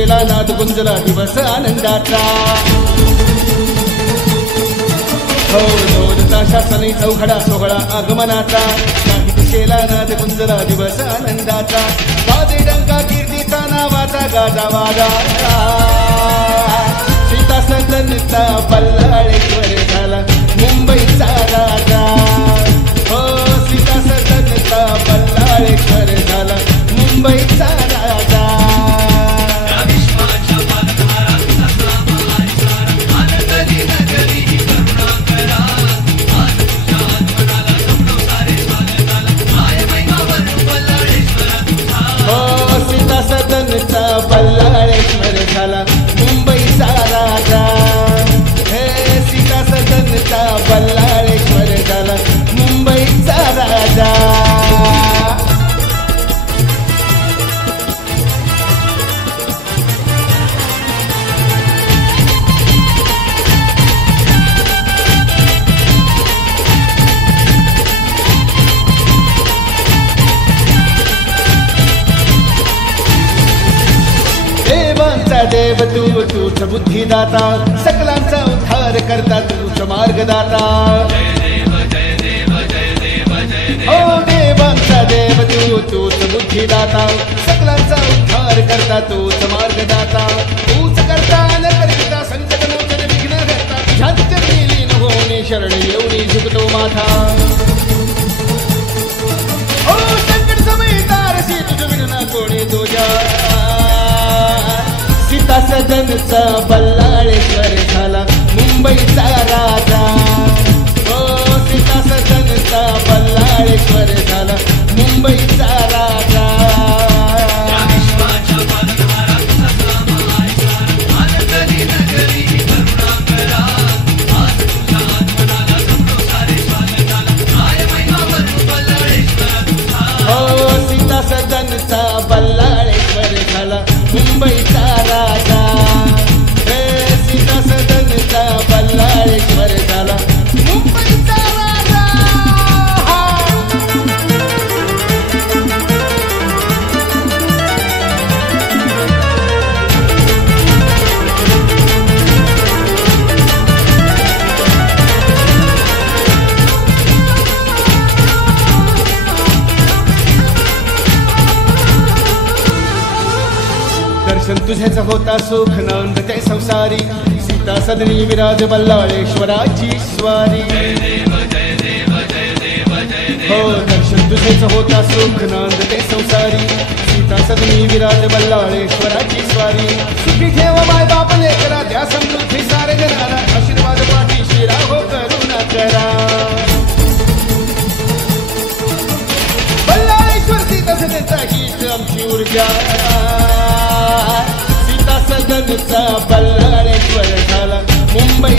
दिशेला नाद गुंजला दिवस आनंदाचा हो ढोल ताशासनी चौघडा सोहळा आगमनाचा नाही दिशेला नाद गुंजला दिवस आनंदाचा वादे डंका कीर्तीचा नावाचा गाजा वागाचा सीता सदनचा बल्लाळेश्वर झाला मुंबईचा राजा हो सीता सदनचा बल्लाळेश्वर झाला मुंबईचा राजा सदनचा बल्लाळेश्वर झाला मुंबईचा राजा हे सीता सदनचा बल्लाळेश्वर झाला मुंबईचा राजा देव तू तूच बुद्धिदाता सकलांचा उद्धार करता तूच मार्गदाता ओ देवांचा देव तू तूच बुद्धिदाता सकलांचा उद्धार करता तूच मार्गदाता तूच करता न करता संकट मोचन विघ्न करता तुझ्यात चरणी न होणे शरण येऊनी झुकतो माथा ओ संकट समय तारसी तुझ विना कोणी तुझ्या सीता सदनचा बल्लाळेश्वर झाला मुंबईचा राजा हो सीता सदनचा बल्लाळेश्वर झाला मुंबईचा राजा हो सीता सदनचा बल्लाळेश्वर झाला मुंबईचा राजा हे सीता सदनचा बल्लाळेश्वर झाला मुंबईचा राजा दर्शन तुझेच होता सुख नंद ते संसारी सीता सदनी विराज बल्लाळेश्वराची स्वारी हो दर्शन तुझेच होता सुख नंद ते संसारी सीता सदनी विराज बल्लाळेश्वराची स्वारी सुखी ठेव माय बाप लेकरा द्या समृद्धी सारे जनाला आशीर्वाद पाठीशी राहो करुणा करा बल्लाळेश्वर सीता सदनचा हीच आमची ऊर्जा सीता सदनचा बल्लाळेश्वर झाला मुंबई